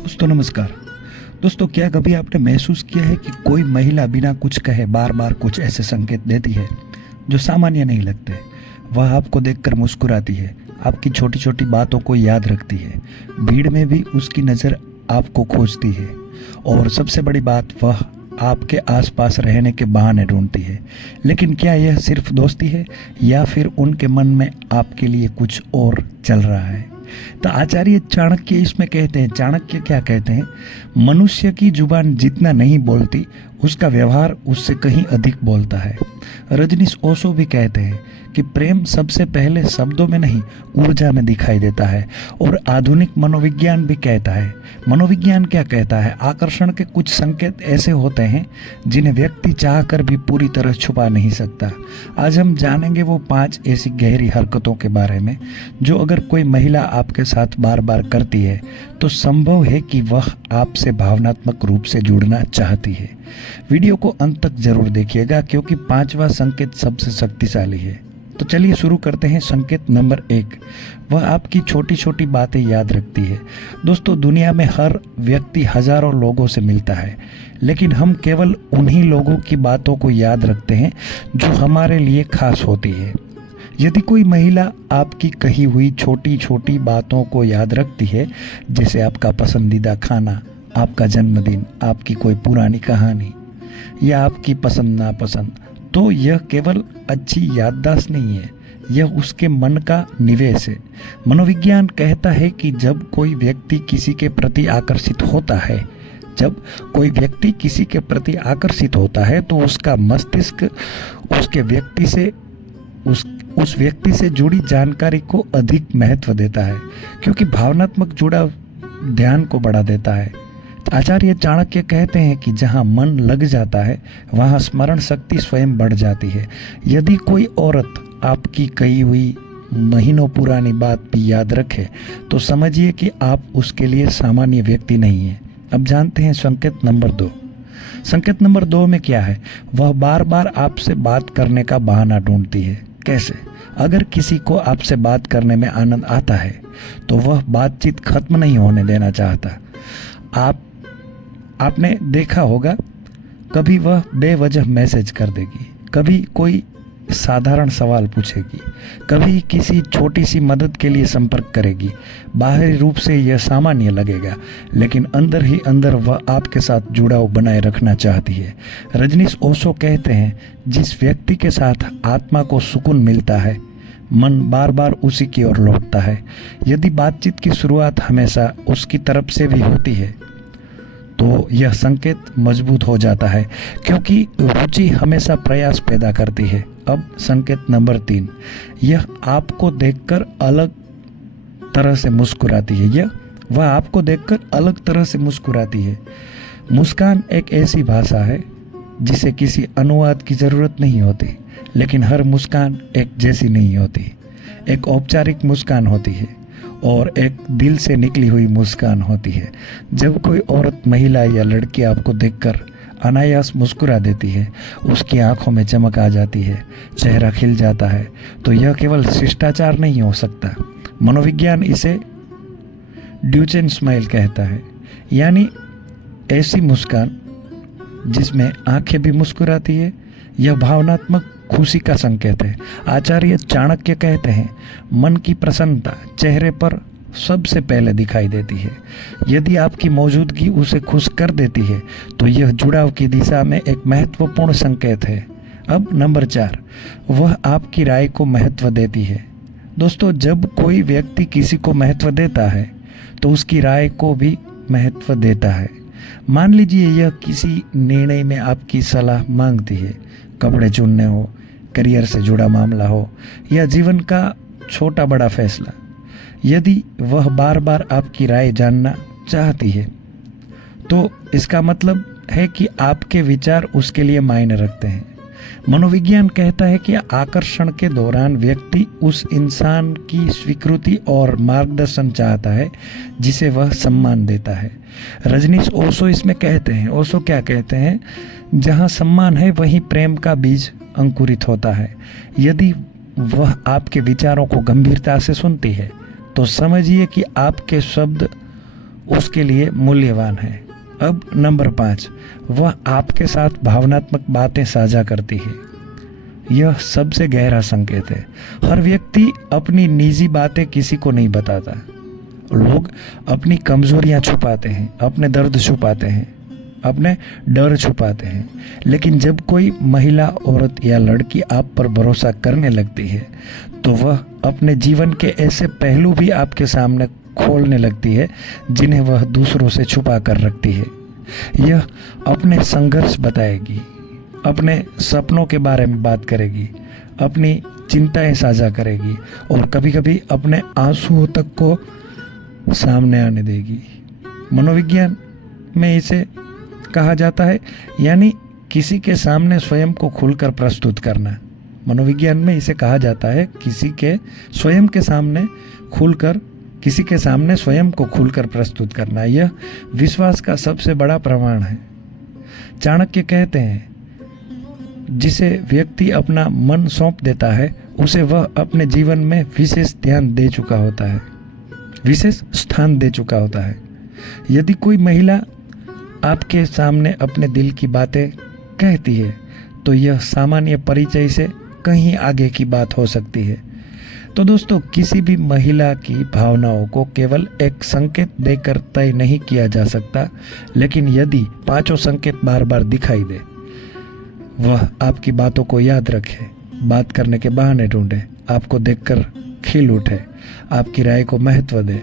दोस्तों नमस्कार। दोस्तों क्या कभी आपने महसूस किया है कि कोई महिला बिना कुछ कहे बार बार कुछ ऐसे संकेत देती है जो सामान्य नहीं लगते। वह आपको देखकर मुस्कुराती है, आपकी छोटी छोटी बातों को याद रखती है, भीड़ में भी उसकी नज़र आपको खोजती है और सबसे बड़ी बात वह आपके आसपास रहने के बहाने ढूंढती है। लेकिन क्या यह सिर्फ दोस्ती है या फिर उनके मन में आपके लिए कुछ और चल रहा है? तो आचार्य चाणक्य इसमें कहते हैं, चाणक्य क्या कहते हैं, मनुष्य की जुबान जितना नहीं बोलती उसका व्यवहार उससे कहीं अधिक बोलता है। रजनीश ओशो भी कहते हैं कि प्रेम सबसे पहले शब्दों में नहीं ऊर्जा में दिखाई देता है। और आधुनिक मनोविज्ञान भी कहता है, मनोविज्ञान क्या कहता है, आकर्षण के कुछ संकेत ऐसे होते हैं जिन्हें व्यक्ति चाहकर भी पूरी तरह छुपा नहीं सकता। आज हम जानेंगे वो 5 ऐसी गहरी हरकतों के बारे में जो अगर कोई महिला आपके साथ बार बार करती है तो संभव है कि वह आपसे भावनात्मक रूप से जुड़ना चाहती है। वीडियो को अंत तक जरूर देखिएगा क्योंकि 5वां संकेत सबसे शक्तिशाली है। तो चलिए शुरू करते हैं। संकेत नंबर 1, वह आपकी छोटी छोटी बातें याद रखती है। दोस्तों दुनिया में हर व्यक्ति हजारों लोगों से मिलता है, लेकिन हम केवल उन्हीं लोगों की बातों को याद रखते हैं जो हमारे लिए खास होती है। यदि कोई महिला आपकी कही हुई छोटी छोटी बातों को याद रखती है, जैसे आपका पसंदीदा खाना, आपका जन्मदिन, आपकी कोई पुरानी कहानी या आपकी पसंद नापसंद, तो यह केवल अच्छी याददाश्त नहीं है, यह उसके मन का निवेश है। मनोविज्ञान कहता है कि जब कोई व्यक्ति किसी के प्रति आकर्षित होता है, जब कोई व्यक्ति किसी के प्रति आकर्षित होता है तो उसका मस्तिष्क उसके व्यक्ति से उस व्यक्ति से जुड़ी जानकारी को अधिक महत्व देता है, क्योंकि भावनात्मक जुड़ाव ध्यान को बढ़ा देता है। आचार्य चाणक्य कहते हैं कि जहाँ मन लग जाता है वहाँ स्मरण शक्ति स्वयं बढ़ जाती है। यदि कोई औरत आपकी कही हुई महीनों पुरानी बात भी याद रखे तो समझिए कि आप उसके लिए सामान्य व्यक्ति नहीं है। अब जानते हैं संकेत नंबर 2। संकेत नंबर 2 में क्या है, वह बार बार आपसे बात करने का बहाना ढूंढती है। कैसे? अगर किसी को आपसे बात करने में आनंद आता है तो वह बातचीत खत्म नहीं होने देना चाहता। आपने देखा होगा, कभी वह बेवजह मैसेज कर देगी, कभी कोई साधारण सवाल पूछेगी, कभी किसी छोटी सी मदद के लिए संपर्क करेगी। बाहरी रूप से यह सामान्य लगेगा, लेकिन अंदर ही अंदर वह आपके साथ जुड़ाव बनाए रखना चाहती है। रजनीश ओशो कहते हैं, जिस व्यक्ति के साथ आत्मा को सुकून मिलता है, मन बार बार उसी की ओर लौटता है। यदि बातचीत की शुरुआत हमेशा उसकी तरफ से भी होती है तो यह संकेत मजबूत हो जाता है, क्योंकि रुचि हमेशा प्रयास पैदा करती है। अब संकेत नंबर 3, यह आपको देखकर अलग तरह से मुस्कुराती है। वह आपको देखकर अलग तरह से मुस्कुराती है। मुस्कान एक ऐसी भाषा है जिसे किसी अनुवाद की ज़रूरत नहीं होती, लेकिन हर मुस्कान एक जैसी नहीं होती। एक औपचारिक मुस्कान होती है और एक दिल से निकली हुई मुस्कान होती है। जब कोई औरत, महिला या लड़की आपको देखकर अनायास मुस्कुरा देती है, उसकी आंखों में चमक आ जाती है, चेहरा खिल जाता है, तो यह केवल शिष्टाचार नहीं हो सकता। मनोविज्ञान इसे ड्यूचेन स्माइल कहता है, यानी ऐसी मुस्कान जिसमें आंखें भी मुस्कुराती है। यह भावनात्मक खुशी का संकेत है। आचार्य चाणक्य कहते हैं, मन की प्रसन्नता चेहरे पर सबसे पहले दिखाई देती है। यदि आपकी मौजूदगी उसे खुश कर देती है तो यह जुड़ाव की दिशा में एक महत्वपूर्ण संकेत है। अब नंबर 4, वह आपकी राय को महत्व देती है। दोस्तों जब कोई व्यक्ति किसी को महत्व देता है तो उसकी राय को भी महत्व देता है। मान लीजिए यह किसी निर्णय में आपकी सलाह मांगती है, कपड़े चुनने हो, करियर से जुड़ा मामला हो या जीवन का छोटा बड़ा फैसला। यदि वह बार बार आपकी राय जानना चाहती है तो इसका मतलब है कि आपके विचार उसके लिए मायने रखते हैं। मनोविज्ञान कहता है कि आकर्षण के दौरान व्यक्ति उस इंसान की स्वीकृति और मार्गदर्शन चाहता है जिसे वह सम्मान देता है। रजनीश ओशो इसमें कहते हैं, ओशो क्या कहते हैं, जहाँ सम्मान है वहीं प्रेम का बीज अंकुरित होता है। यदि वह आपके विचारों को गंभीरता से सुनती है तो समझिए कि आपके शब्द उसके लिए मूल्यवान है। अब नंबर 5, वह आपके साथ भावनात्मक बातें साझा करती है। यह सबसे गहरा संकेत है। हर व्यक्ति अपनी निजी बातें किसी को नहीं बताता। लोग अपनी कमजोरियां छुपाते हैं, अपने दर्द छुपाते हैं, अपने डर छुपाते हैं। लेकिन जब कोई महिला, औरत या लड़की आप पर भरोसा करने लगती है तो वह अपने जीवन के ऐसे पहलू भी आपके सामने खोलने लगती है जिन्हें वह दूसरों से छुपा कर रखती है। यह अपने संघर्ष बताएगी, अपने सपनों के बारे में बात करेगी, अपनी चिंताएं साझा करेगी और कभी-कभी अपने आंसुओं तक को सामने आने देगी। मनोविज्ञान में इसे कहा जाता है, यानी किसी के सामने स्वयं को खुलकर प्रस्तुत करना। मनोविज्ञान में इसे कहा जाता है किसी के सामने स्वयं को खुलकर प्रस्तुत करना। यह विश्वास का सबसे बड़ा प्रमाण है। चाणक्य कहते हैं, जिसे व्यक्ति अपना मन सौंप देता है उसे वह अपने जीवन में विशेष स्थान दे चुका होता है। यदि कोई महिला आपके सामने अपने दिल की बातें कहती है तो यह सामान्य परिचय से कहीं आगे की बात हो सकती है। तो दोस्तों, किसी भी महिला की भावनाओं को केवल एक संकेत देकर तय नहीं किया जा सकता, लेकिन यदि 5 संकेत बार बार दिखाई दे, वह आपकी बातों को याद रखे, बात करने के बहाने ढूंढे, आपको देखकर खिल उठे, आपकी राय को महत्व दे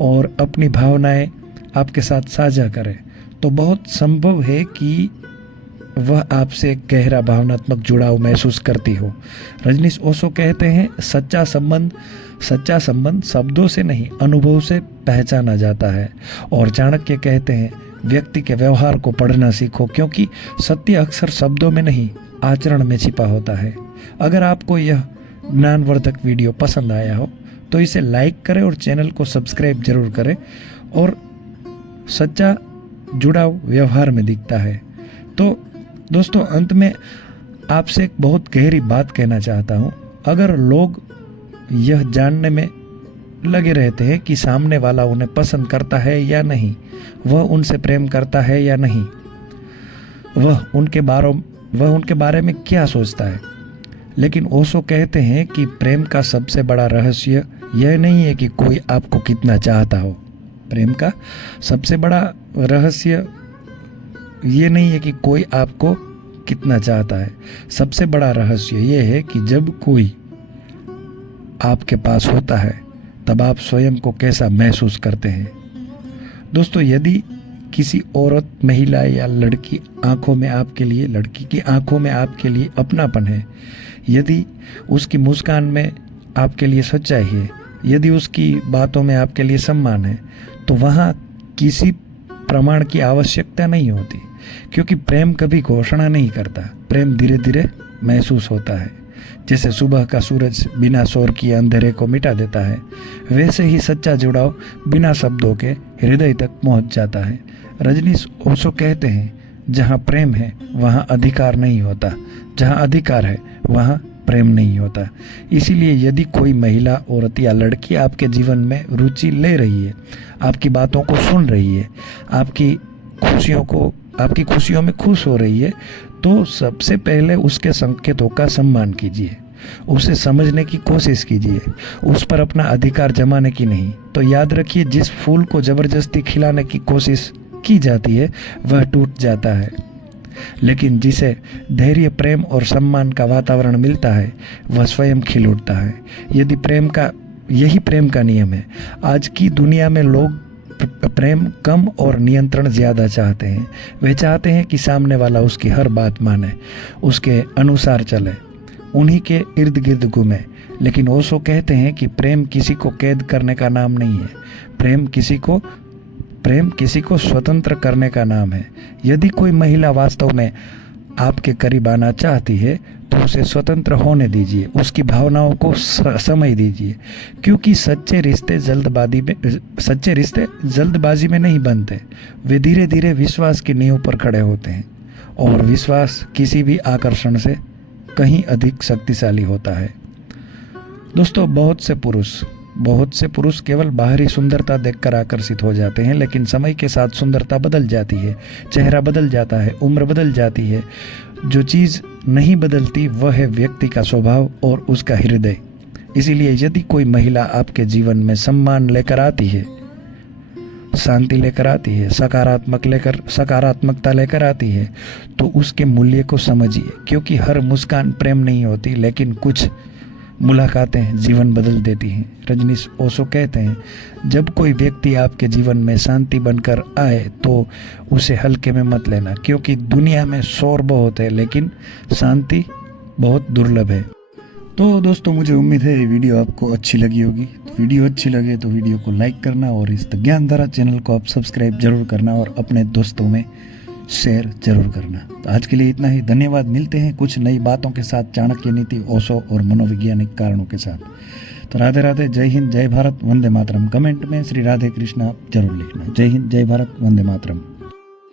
और अपनी भावनाएं आपके साथ साझा करे, तो बहुत संभव है कि वह आपसे गहरा भावनात्मक जुड़ाव महसूस करती हो। रजनीश ओशो कहते हैं, सच्चा संबंध शब्दों से नहीं, अनुभव से पहचाना जाता है। और चाणक्य कहते हैं, व्यक्ति के व्यवहार को पढ़ना सीखो, क्योंकि सत्य अक्सर शब्दों में नहीं, आचरण में छिपा होता है। अगर आपको यह ज्ञानवर्धक वीडियो पसंद आया हो तो इसे लाइक करें और चैनल को सब्सक्राइब जरूर करें। और सच्चा जुड़ाव व्यवहार में दिखता है। तो दोस्तों, अंत में आपसे एक बहुत गहरी बात कहना चाहता हूँ। अगर लोग यह जानने में लगे रहते हैं कि सामने वाला उन्हें पसंद करता है या नहीं, वह उनसे प्रेम करता है या नहीं, वह उनके बारे में क्या सोचता है, लेकिन ओशो कहते हैं कि प्रेम का सबसे बड़ा रहस्य यह नहीं है कि कोई आपको कितना चाहता हो। प्रेम का सबसे बड़ा रहस्य ये नहीं है कि कोई आपको कितना चाहता है। सबसे बड़ा रहस्य ये है कि जब कोई आपके पास होता है तब आप स्वयं को कैसा महसूस करते हैं। दोस्तों, यदि किसी औरत, महिला या लड़की की आंखों में आपके लिए अपनापन है, यदि उसकी मुस्कान में आपके लिए सच्चाई है, यदि उसकी बातों में आपके लिए सम्मान है, तो वहाँ किसी प्रमाण की आवश्यकता नहीं होती, क्योंकि प्रेम कभी घोषणा नहीं करता। प्रेम धीरे धीरे महसूस होता है। जैसे सुबह का सूरज बिना शोर किए अंधेरे को मिटा देता है, वैसे ही सच्चा जुड़ाव बिना शब्दों के हृदय तक पहुंच जाता है। रजनीश ओशो कहते हैं, जहाँ प्रेम है वहाँ अधिकार नहीं होता, जहाँ अधिकार है वहाँ प्रेम नहीं होता। इसीलिए यदि कोई महिला, औरत या लड़की आपके जीवन में रुचि ले रही है, आपकी बातों को सुन रही है, आपकी खुशियों में खुश हो रही है, तो सबसे पहले उसके संकेतों का सम्मान कीजिए, उसे समझने की कोशिश कीजिए, उस पर अपना अधिकार जमाने की नहीं। तो याद रखिए, जिस फूल को जबरदस्ती खिलाने की कोशिश की जाती है वह टूट जाता है, लेकिन जिसे धैर्य, प्रेम और सम्मान का वातावरण मिलता है वह स्वयं खिल उठता है। यही प्रेम का नियम है। आज की दुनिया में लोग प्रेम कम और नियंत्रण ज़्यादा चाहते हैं। वे चाहते हैं कि सामने वाला उसकी हर बात माने, उसके अनुसार चले, उन्हीं के इर्द गिर्द घूमे। लेकिन ओशो कहते हैं कि प्रेम किसी को कैद करने का नाम नहीं है, प्रेम किसी को स्वतंत्र करने का नाम है। यदि कोई महिला वास्तव में आपके करीब आना चाहती है तो उसे स्वतंत्र होने दीजिए, उसकी भावनाओं को समय दीजिए, क्योंकि सच्चे रिश्ते जल्दबाजी में नहीं बनते। वे धीरे धीरे विश्वास की नींव पर खड़े होते हैं, और विश्वास किसी भी आकर्षण से कहीं अधिक शक्तिशाली होता है। दोस्तों, बहुत से पुरुष बहुत से पुरुष केवल बाहरी सुंदरता देखकर आकर्षित हो जाते हैं, लेकिन समय के साथ सुंदरता बदल जाती है, चेहरा बदल जाता है, उम्र बदल जाती है। जो चीज़ नहीं बदलती वह है व्यक्ति का स्वभाव और उसका हृदय। इसीलिए यदि कोई महिला आपके जीवन में सम्मान लेकर आती है, शांति लेकर आती है, सकारात्मकता लेकर आती है, तो उसके मूल्य को समझिए। क्योंकि हर मुस्कान प्रेम नहीं होती, लेकिन कुछ मुलाकातें जीवन बदल देती हैं। रजनीश ओशो कहते हैं, जब कोई व्यक्ति आपके जीवन में शांति बनकर आए तो उसे हल्के में मत लेना, क्योंकि दुनिया में शोर बहुत है लेकिन शांति बहुत दुर्लभ है। तो दोस्तों, मुझे उम्मीद है ये वीडियो आपको अच्छी लगी होगी। तो वीडियो अच्छी लगे तो वीडियो को लाइक करना और इस ज्ञानधारा चैनल को आप सब्सक्राइब जरूर करना और अपने दोस्तों में शेयर जरूर करना। तो आज के लिए इतना ही। धन्यवाद। मिलते हैं कुछ नई बातों के साथ, चाणक्य नीति, ओशो और मनोवैज्ञानिक कारणों के साथ। तो राधे राधे, जय हिंद, जय भारत, वंदे मातरम। कमेंट में श्री राधे कृष्णा जरूर लिखना। जय हिंद, जय भारत, वंदे मातरम।